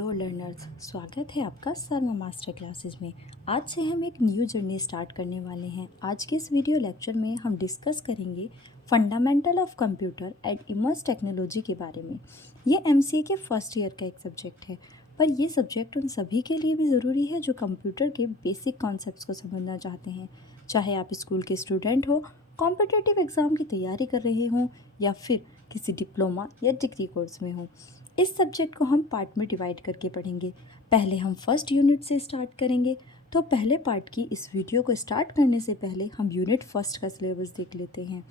Hello learners, स्वागत है आपका सर्व मास्टर क्लासेस में। आज से हम एक न्यू जर्नी स्टार्ट करने वाले हैं। आज के इस वीडियो लेक्चर में हम डिस्कस करेंगे fundamental of computer and immerse technology के बारे में। ये एमसीए के फर्स्ट ईयर का एक सब्जेक्ट है, पर ये सब्जेक्ट उन सभी के लिए भी ज़रूरी है जो कंप्यूटर के बेसिक कॉन्सेप्ट्स को समझना चाहते हैं। चाहे आप स्कूल के स्टूडेंट हो, कॉम्पिटिटिव एग्ज़ाम की तैयारी कर रहे हों या फिर किसी डिप्लोमा या डिग्री कोर्स में हो। इस सब्जेक्ट को हम पार्ट में डिवाइड करके पढ़ेंगे। पहले हम फर्स्ट यूनिट से स्टार्ट करेंगे। तो पहले पार्ट की इस वीडियो को स्टार्ट करने से पहले हम यूनिट फर्स्ट का सिलेबस देख लेते हैं।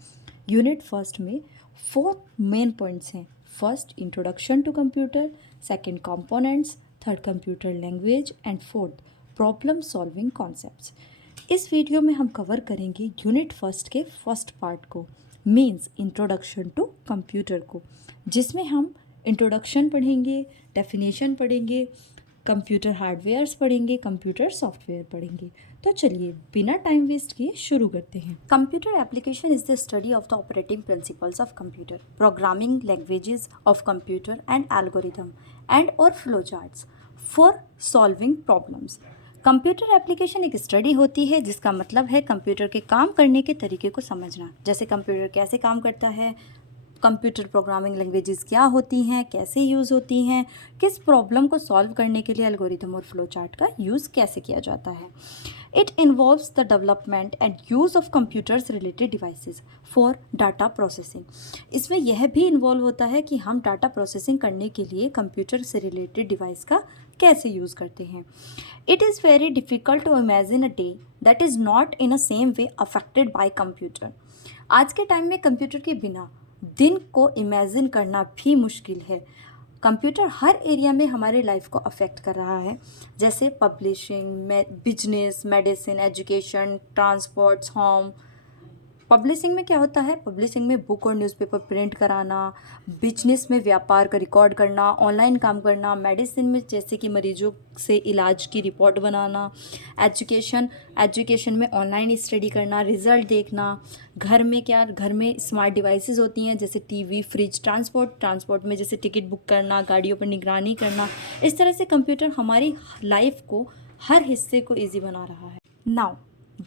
यूनिट फर्स्ट में 4 मेन पॉइंट्स हैं। First, introduction to computer, second, components, third, computer language and fourth, problem solving concepts. इस वीडियो में हम कवर करेंगे यूनिट फर्स्ट के फर्स्ट पार्ट को, मीन्स इंट्रोडक्शन टू कंप्यूटर को, जिसमें हम इंट्रोडक्शन पढ़ेंगे, डेफिनेशन पढ़ेंगे, कंप्यूटर हार्डवेयर्स पढ़ेंगे, कंप्यूटर सॉफ्टवेयर पढ़ेंगे। तो चलिए बिना टाइम वेस्ट किए शुरू करते हैं। Computer application is the study of the operating principles of computer, programming languages of computer and algorithm and और flow charts for solving problems. Computer application एक स्टडी होती है जिसका मतलब है कंप्यूटर के काम करने के तरीके को समझना, जैसे कंप्यूटर कैसे काम करता है, कंप्यूटर प्रोग्रामिंग लैंग्वेजेस क्या होती हैं, कैसे यूज़ होती हैं, किस प्रॉब्लम को सॉल्व करने के लिए एल्गोरिथम और फ्लो चार्ट का यूज़ कैसे किया जाता है। It involves the development and use of computers related devices for data processing. इसमें यह भी इन्वॉल्व होता है कि हम डाटा प्रोसेसिंग करने के लिए कंप्यूटर से रिलेटेड डिवाइस का कैसे यूज़ करते हैं। It is very difficult to imagine a day that is not in a same way affected by computer. आज के टाइम में कंप्यूटर के बिना दिन को इमेजिन करना भी मुश्किल है। कंप्यूटर हर एरिया में हमारे लाइफ को अफेक्ट कर रहा है, जैसे publishing, business, medicine, education, transports, home. Publishing में क्या होता है, पब्लिशिंग में बुक और न्यूज़पेपर प्रिंट कराना, बिजनेस में व्यापार का रिकॉर्ड करना, ऑनलाइन काम करना, मेडिसिन में जैसे कि मरीजों से इलाज की रिपोर्ट बनाना, एजुकेशन में ऑनलाइन स्टडी करना, रिज़ल्ट देखना। घर में स्मार्ट डिवाइसेस होती हैं जैसे टीवी, फ्रिज। ट्रांसपोर्ट में जैसे टिकट बुक करना, गाड़ियों पर निगरानी करना। इस तरह से कंप्यूटर हमारी लाइफ को, हर हिस्से को ईजी बना रहा है। Now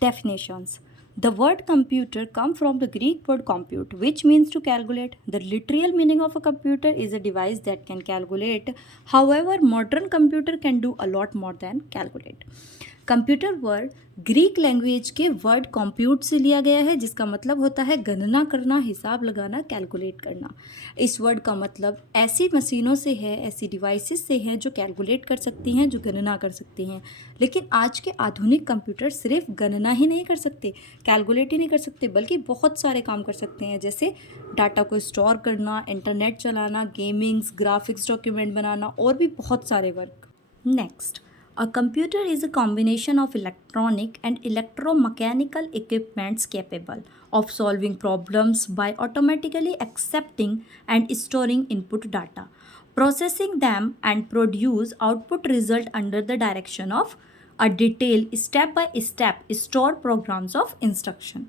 definitions. The word computer come from the Greek word compute, which means to calculate. The literal meaning of a computer is a device that can calculate. However, modern computer can do a lot more than calculate. Computer word Greek language के word compute से लिया गया है, जिसका मतलब होता है गणना करना, हिसाब लगाना, कैलकुलेट करना। इस वर्ड का मतलब ऐसी मशीनों से है, ऐसी डिवाइसेस से है जो कैलकुलेट कर सकती हैं, जो गणना कर सकती हैं। लेकिन आज के आधुनिक कंप्यूटर सिर्फ गणना ही नहीं कर सकते, कैलकुलेट ही नहीं कर सकते, बल्कि बहुत सारे काम कर सकते हैं, जैसे डाटा को स्टोर करना, इंटरनेट चलाना, गेमिंग्स, ग्राफिक्स डॉक्यूमेंट बनाना और भी बहुत सारे work. Next, a computer is a combination of electronic and electromechanical equipments capable of solving problems by automatically accepting and storing input data, processing them and produce output result under the direction of a detailed step by step stored programs of instruction।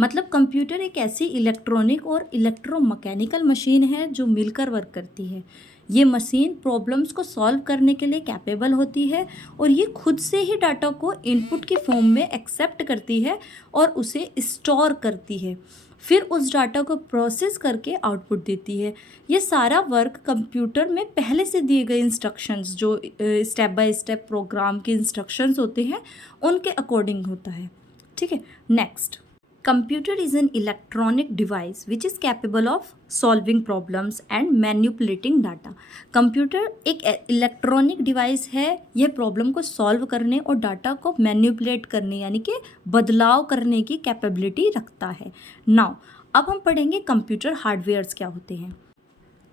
मतलब computer एक ऐसी electronic और electromechanical machine है जो मिलकर work करती है। ये मशीन प्रॉब्लम्स को सॉल्व करने के लिए कैपेबल होती है और ये खुद से ही डाटा को इनपुट की फॉर्म में एक्सेप्ट करती है और उसे स्टोर करती है, फिर उस डाटा को प्रोसेस करके आउटपुट देती है। ये सारा वर्क कंप्यूटर में पहले से दिए गए इंस्ट्रक्शंस, जो स्टेप बाय स्टेप प्रोग्राम के इंस्ट्रक्शंस होते हैं, उनके अकॉर्डिंग होता है। ठीक है। Next, computer is an electronic device which is capable of solving problems and manipulating data। Computer एक इलेक्ट्रॉनिक डिवाइस है, यह प्रॉब्लम को सॉल्व करने और डाटा को मैनिपुलेट करने यानी कि बदलाव करने की कैपेबिलिटी रखता है। नाउ अब हम पढ़ेंगे कंप्यूटर हार्डवेयर्स क्या होते हैं।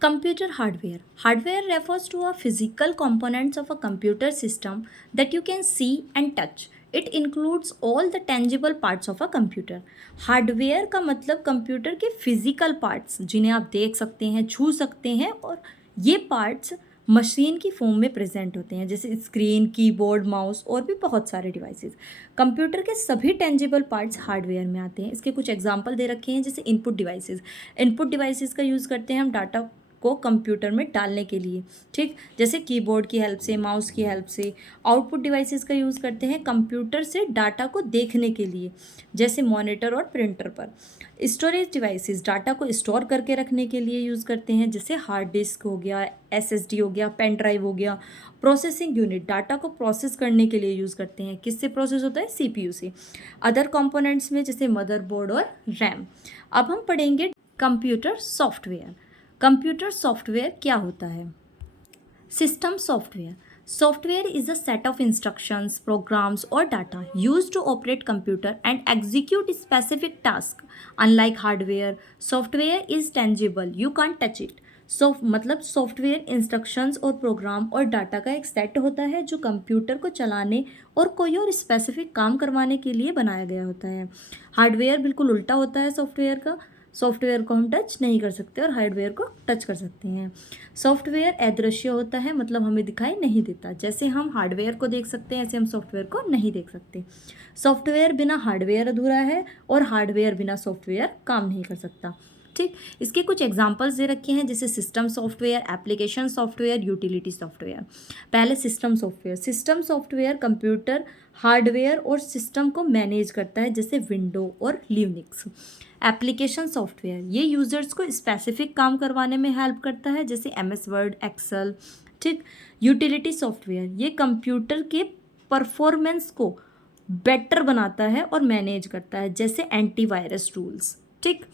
Computer hardware. Hardware refers to a physical components of a computer system that you can see and touch. It includes all the tangible parts of a computer. Hardware का मतलब computer के physical parts, जिन्हें आप देख सकते हैं, छू सकते हैं, और ये पार्ट्स मशीन की फॉर्म में प्रेजेंट होते हैं, जैसे स्क्रीन, कीबोर्ड, माउस और भी बहुत सारे डिवाइसेस। कंप्यूटर के सभी टेंजिबल पार्ट्स हार्डवेयर में आते हैं। इसके कुछ एग्जांपल दे रखे हैं, जैसे इनपुट डिवाइसेस का यूज़ करते हैं हम डाटा को कंप्यूटर में डालने के लिए, ठीक। जैसे कीबोर्ड की हेल्प से, माउस की हेल्प से। आउटपुट डिवाइसेस का यूज़ करते हैं कंप्यूटर से डाटा को देखने के लिए, जैसे मॉनिटर और प्रिंटर पर। स्टोरेज डिवाइसेस डाटा को स्टोर करके रखने के लिए यूज़ करते हैं, जैसे हार्ड डिस्क हो गया, SSD हो गया, पेन ड्राइव हो गया। प्रोसेसिंग यूनिट डाटा को प्रोसेस करने के लिए यूज़ करते हैं। किससे प्रोसेस होता है? CPU से। अदर कंपोनेंट्स में जैसे मदरबोर्ड और रैम। अब हम पढ़ेंगे कंप्यूटर सॉफ्टवेयर। कंप्यूटर सॉफ्टवेयर क्या होता है? System software. Software is a set of instructions, programs, or data used to operate computer and execute specific task. Unlike hardware, software is tangible. You can't touch it. मतलब software instructions और programme और data का एक set होता है जो computer को चलाने और कोई और स्पेसिफिक काम करवाने के लिए बनाया गया होता है। हार्डवेयर बिल्कुल उल्टा होता है सॉफ्टवेयर का। सॉफ्टवेयर को हम टच नहीं कर सकते और हार्डवेयर को टच कर सकते हैं। सॉफ्टवेयर अदृश्य होता है, मतलब हमें दिखाई नहीं देता। जैसे हम हार्डवेयर को देख सकते हैं, ऐसे हम सॉफ्टवेयर को नहीं देख सकते। सॉफ्टवेयर बिना हार्डवेयर अधूरा है और हार्डवेयर बिना सॉफ्टवेयर काम नहीं कर सकता, ठीक। इसके कुछ एग्जांपल्स दे रखे हैं, जैसे system software, application software, utility software. पहले system software. System software computer, hardware और सिस्टम को मैनेज करता है, जैसे विंडो और लिनक्स। एप्लीकेशन सॉफ्टवेयर ये यूजर्स को स्पेसिफिक काम करवाने में हेल्प करता है, जैसे MS वर्ड, एक्सेल, ठीक। यूटिलिटी सॉफ्टवेयर ये कंप्यूटर के परफॉर्मेंस को बेटर बनाता है और मैनेज करता है, जैसे एंटीवायरस टूल्स, ठीक।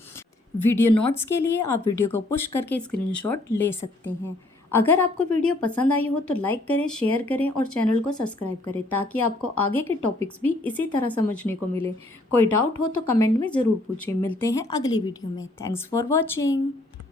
वीडियो नोट्स के लिए आप वीडियो को पुश करके स्क्रीनशॉट ले सकते हैं। अगर आपको वीडियो पसंद आई हो तो लाइक करें, शेयर करें और चैनल को सब्सक्राइब करें, ताकि आपको आगे के टॉपिक्स भी इसी तरह समझने को मिले। कोई डाउट हो तो कमेंट में ज़रूर पूछें। मिलते हैं अगली वीडियो में। Thanks for watching.